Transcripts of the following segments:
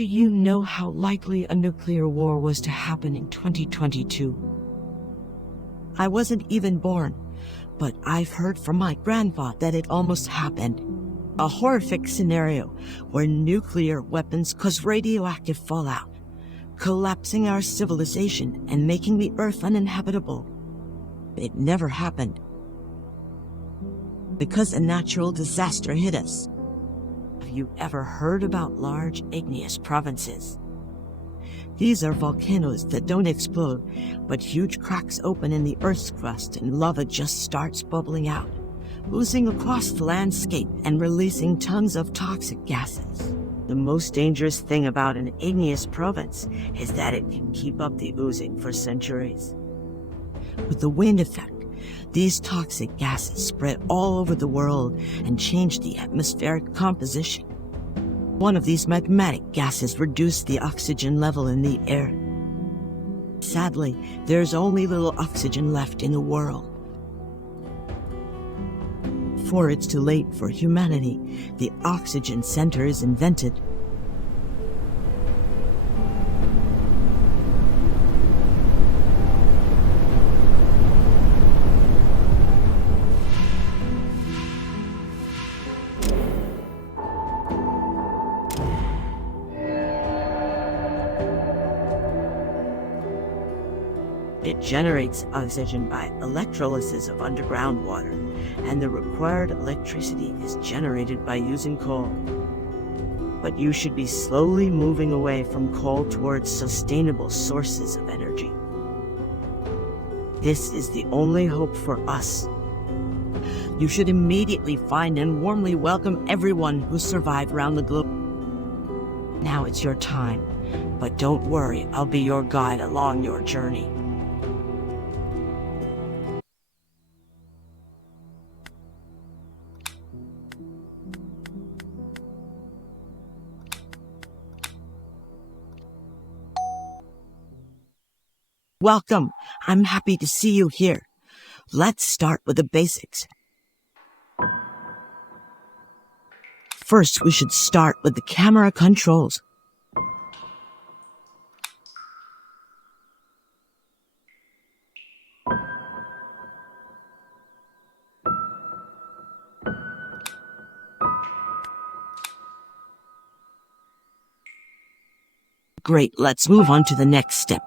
Do you know how likely a nuclear war was to happen in 2022? I wasn't even born, but I've heard from my grandpa that it almost happened. A horrific scenario where nuclear weapons cause radioactive fallout, collapsing our civilization and making the earth uninhabitable. It never happened because a natural disaster hit us. Have you ever heard about large igneous provinces? These are volcanoes that don't explode, but huge cracks open in the Earth's crust and lava just starts bubbling out, oozing across the landscape and releasing tons of toxic gases. The most dangerous thing about an igneous province is that it can keep up the oozing for centuries. With the wind effect, these toxic gases spread all over the world and change the atmospheric composition. One of these magmatic gases reduced the oxygen level in the air. Sadly, there's only little oxygen left in the world. Before it's too late for humanity, the oxygen center is invented. It generates oxygen by electrolysis of underground water, and the required electricity is generated by using coal. But you should be slowly moving away from coal towards sustainable sources of energy. This is the only hope for us. You should immediately find and warmly welcome everyone who survived around the globe. Now it's your time, but don't worry, I'll be your guide along your journey. Welcome. I'm happy to see you here. Let's start with the basics. First, we should start with the camera controls. Great, let's move on to the next step.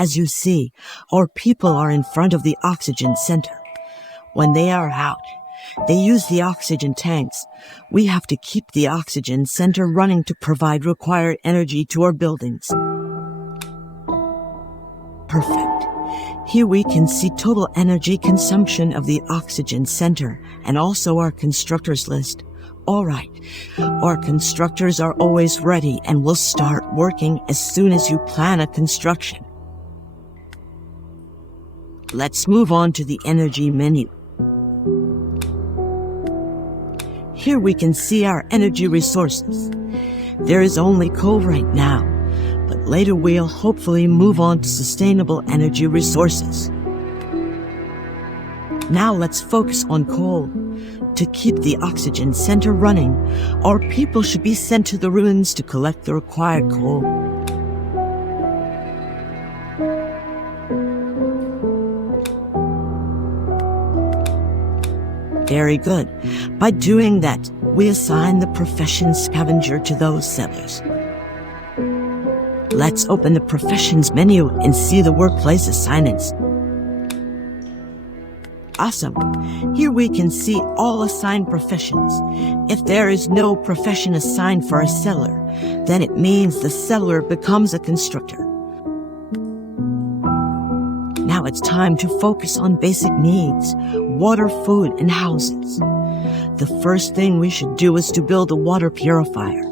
As you see, our people are in front of the oxygen center. When they are out, they use the oxygen tanks. We have to keep the oxygen center running to provide required energy to our buildings. Perfect. Here we can see total energy consumption of the oxygen center and also our constructors list. All right, our constructors are always ready and will start working as soon as you plan a construction. Let's move on to the energy menu. Here we can see our energy resources. There is only coal right now, but later we'll hopefully move on to sustainable energy resources. Now let's focus on coal. To keep the oxygen center running, our people should be sent to the ruins to collect the required coal. Very good. By doing that, we assign the profession scavenger to those settlers. Let's open the professions menu and see the workplace assignments. Awesome. Here we can see all assigned professions. If there is no profession assigned for a settler, then it means the settler becomes a constructor. Now it's time to focus on basic needs, water, food, and houses. The first thing we should do is to build a water purifier.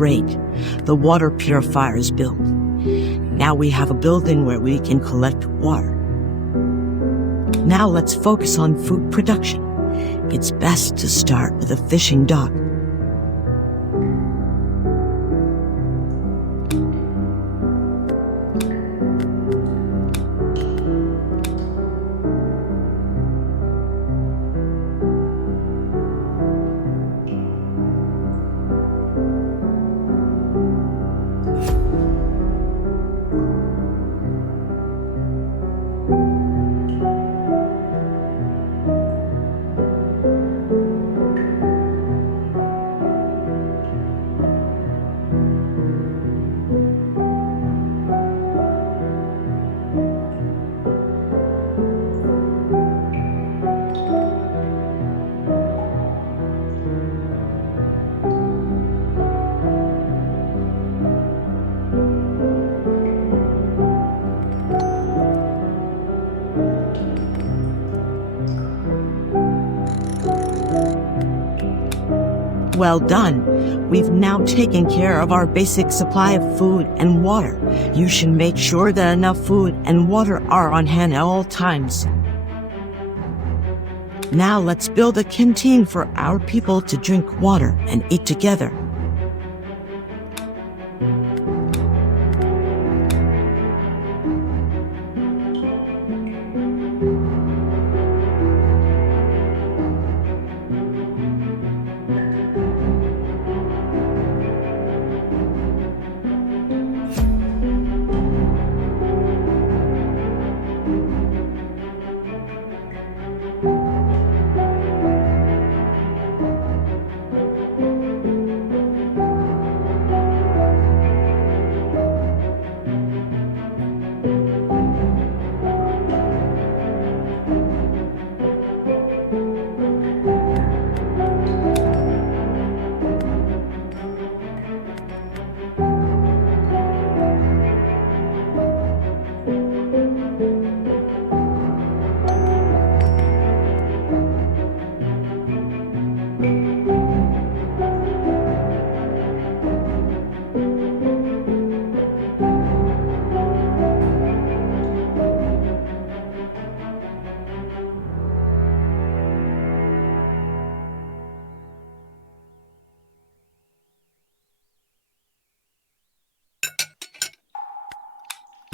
Great. The water purifier is built. Now we have a building where we can collect water. Now let's focus on food production. It's best to start with a fishing dock. Well done. We've now taken care of our basic supply of food and water. You should make sure that enough food and water are on hand at all times. Now let's build a canteen for our people to drink water and eat together.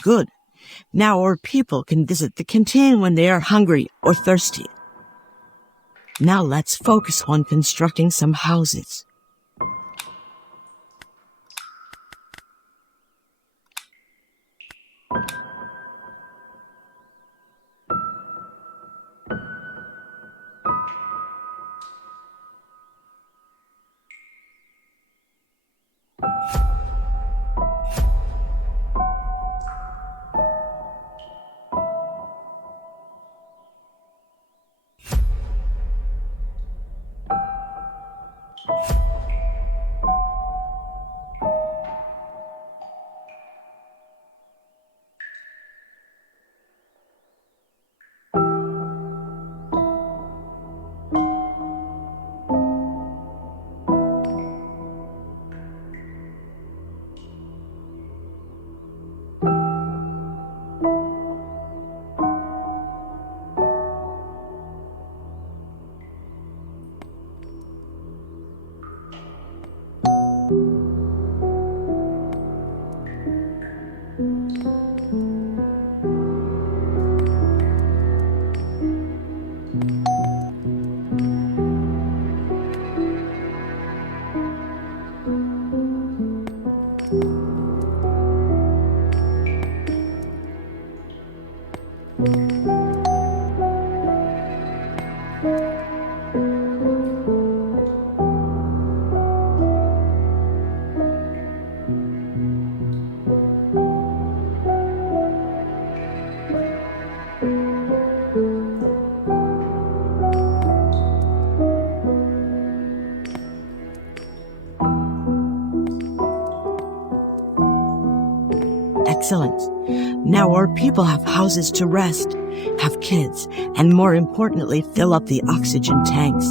Good. Now our people can visit the canteen when they are hungry or thirsty. Now let's focus on constructing some houses. Excellent. Now our people have houses to rest, have kids, and more importantly, fill up the oxygen tanks.